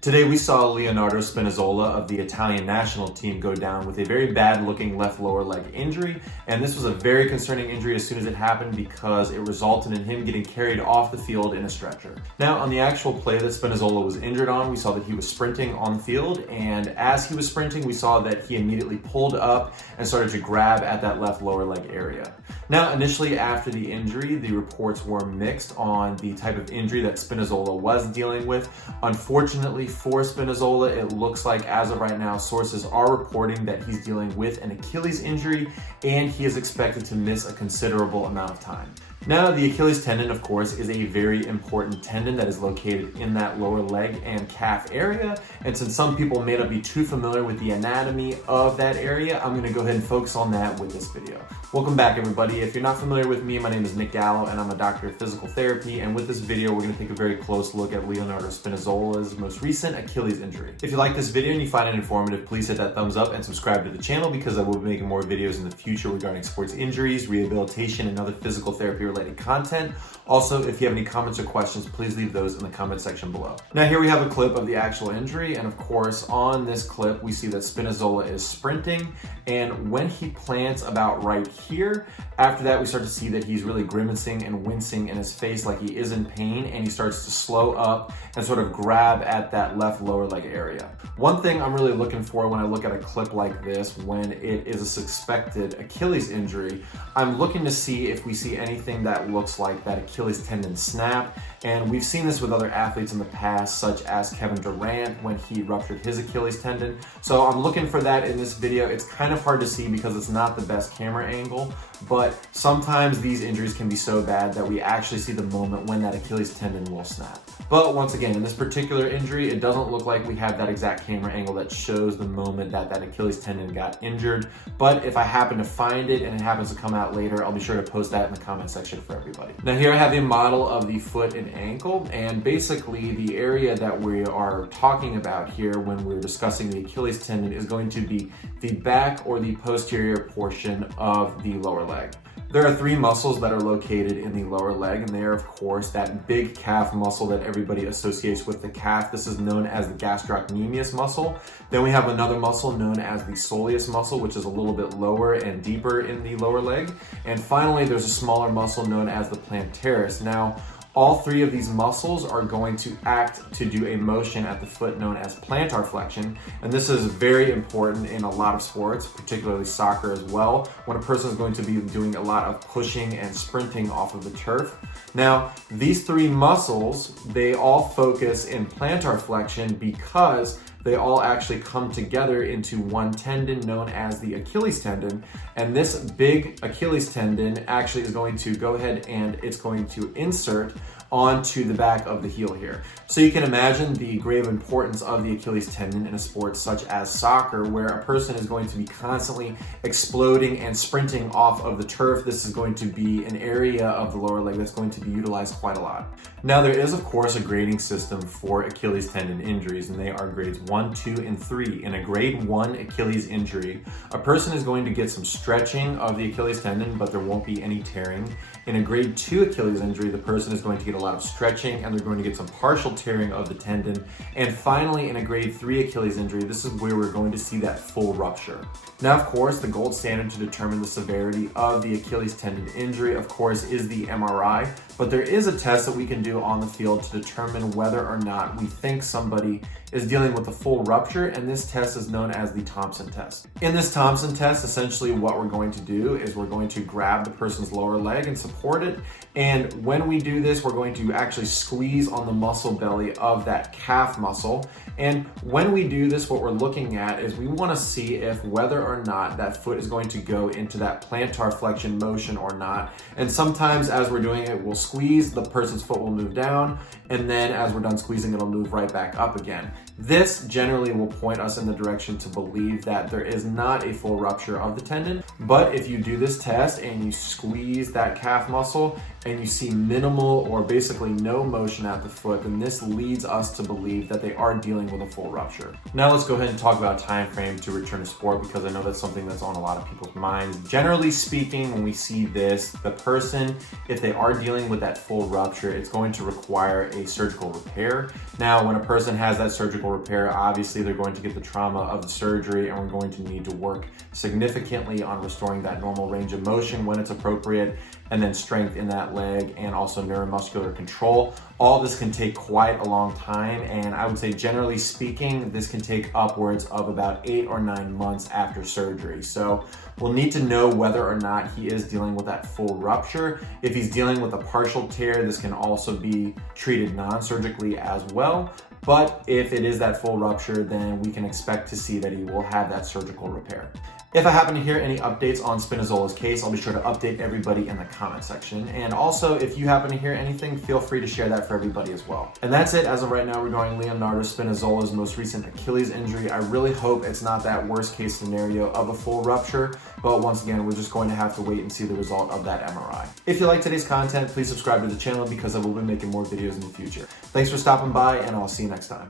Today we saw Leonardo Spinazzola of the Italian national team go down with a very bad looking left lower leg injury, and this was a very concerning injury as soon as it happened because it resulted in him getting carried off the field in a stretcher. Now on the actual play that Spinazzola was injured on, we saw that he was sprinting on the field, and as he was sprinting we saw that he immediately pulled up and started to grab at that left lower leg area. Now initially after the injury, the reports were mixed on the type of injury that Spinazzola was dealing with. Unfortunately for Spinazzola, it looks like as of right now, sources are reporting that he's dealing with an Achilles injury and he is expected to miss a considerable amount of time. Now, the Achilles tendon, of course, is a very important tendon that is located in that lower leg and calf area. And since some people may not be too familiar with the anatomy of that area, I'm gonna go ahead and focus on that with this video. Welcome back, everybody. If you're not familiar with me, my name is Gallo and I'm a doctor of physical therapy. And with this video, we're gonna take a very close look at Leonardo Spinazzola's most recent Achilles injury. If you like this video and you find it informative, please hit that thumbs up and subscribe to the channel because I will be making more videos in the future regarding sports injuries, rehabilitation, and other physical therapy related content. Also, if you have any comments or questions, please leave those in the comment section below. Now here we have a clip of the actual injury, and of course on this clip we see that Spinazzola is sprinting, and when he plants about right here, after that we start to see that he's really grimacing and wincing in his face like he is in pain, and he starts to slow up and sort of grab at that left lower leg area. One thing I'm really looking for when I look at a clip like this, when it is a suspected Achilles injury, I'm looking to see if we see anything that looks like that Achilles tendon snap. And we've seen this with other athletes in the past, such as Kevin Durant when he ruptured his Achilles tendon. So I'm looking for that in this video. It's kind of hard to see because it's not the best camera angle, but sometimes these injuries can be so bad that we actually see the moment when that Achilles tendon will snap. But once again, in this particular injury, it doesn't look like we have that exact camera angle that shows the moment that that Achilles tendon got injured. But if I happen to find it and it happens to come out later, I'll be sure to post that in the comment section for everybody. Now here I have a model of the foot and ankle, and basically the area that we are talking about here when we're discussing the Achilles tendon is going to be the back or the posterior portion of the lower leg. There are three muscles that are located in the lower leg, and they are, of course, that big calf muscle that everybody associates with the calf. This is known as the gastrocnemius muscle. Then we have another muscle known as the soleus muscle, which is a little bit lower and deeper in the lower leg. And finally, there's a smaller muscle known as the plantaris. Now, all three of these muscles are going to act to do a motion at the foot known as plantar flexion. And this is very important in a lot of sports, particularly soccer as well, when a person is going to be doing a lot of pushing and sprinting off of the turf. Now, these three muscles, they all focus in plantar flexion because they all actually come together into one tendon known as the Achilles tendon. And this big Achilles tendon actually is going to go ahead and it's going to insert onto the back of the heel here. So you can imagine the grave importance of the Achilles tendon in a sport such as soccer, where a person is going to be constantly exploding and sprinting off of the turf. This is going to be an area of the lower leg that's going to be utilized quite a lot. Now there is of course a grading system for Achilles tendon injuries, and they are grades 1, 2, and 3. In a grade 1 Achilles injury, a person is going to get some stretching of the Achilles tendon, but there won't be any tearing. In a grade 2 Achilles injury, the person is going to get a lot of stretching and they're going to get some partial tearing of the tendon. And finally, in a grade 3 Achilles injury, this is where we're going to see that full rupture. Now, of course, the gold standard to determine the severity of the Achilles tendon injury, of course, is the MRI, but there is a test that we can do on the field to determine whether or not we think somebody is dealing with a full rupture, and this test is known as the Thompson test. In this Thompson test, essentially what we're going to do is we're going to grab the person's lower leg and support it, and when we do this, we're going to actually squeeze on the muscle belly of that calf muscle. And when we do this, what we're looking at is we want to see if whether or not that foot is going to go into that plantar flexion motion or not. And sometimes as we're doing it, we'll squeeze, the person's foot will move down, and then as we're done squeezing, it'll move right back up again. This generally will point us in the direction to believe that there is not a full rupture of the tendon. But if you do this test and you squeeze that calf muscle and you see minimal or basically no motion at the foot, then this leads us to believe that they are dealing with a full rupture. Now let's go ahead and talk about time frame to return to sport, because I know that's something that's on a lot of people's minds. Generally speaking, when we see this, the person, if they are dealing with that full rupture, it's going to require a surgical repair. Now, when a person has that surgical surgical repair. Obviously, they're going to get the trauma of the surgery, and we're going to need to work significantly on restoring that normal range of motion when it's appropriate, and then strength in that leg, and also neuromuscular control. All this can take quite a long time, and I would say generally speaking, this can take upwards of about 8 or 9 months after surgery. So we'll need to know whether or not he is dealing with that full rupture. If he's dealing with a partial tear, this can also be treated non-surgically as well. But if it is that full rupture, then we can expect to see that he will have that surgical repair. If I happen to hear any updates on Spinazzola's case, I'll be sure to update everybody in the comment section. And also, if you happen to hear anything, feel free to share that for everybody as well. And that's it as of right now regarding Leonardo Spinazzola's most recent Achilles injury. I really hope it's not that worst case scenario of a full rupture, but once again, we're just going to have to wait and see the result of that MRI. If you like today's content, please subscribe to the channel because I will be making more videos in the future. Thanks for stopping by, and I'll see you next time.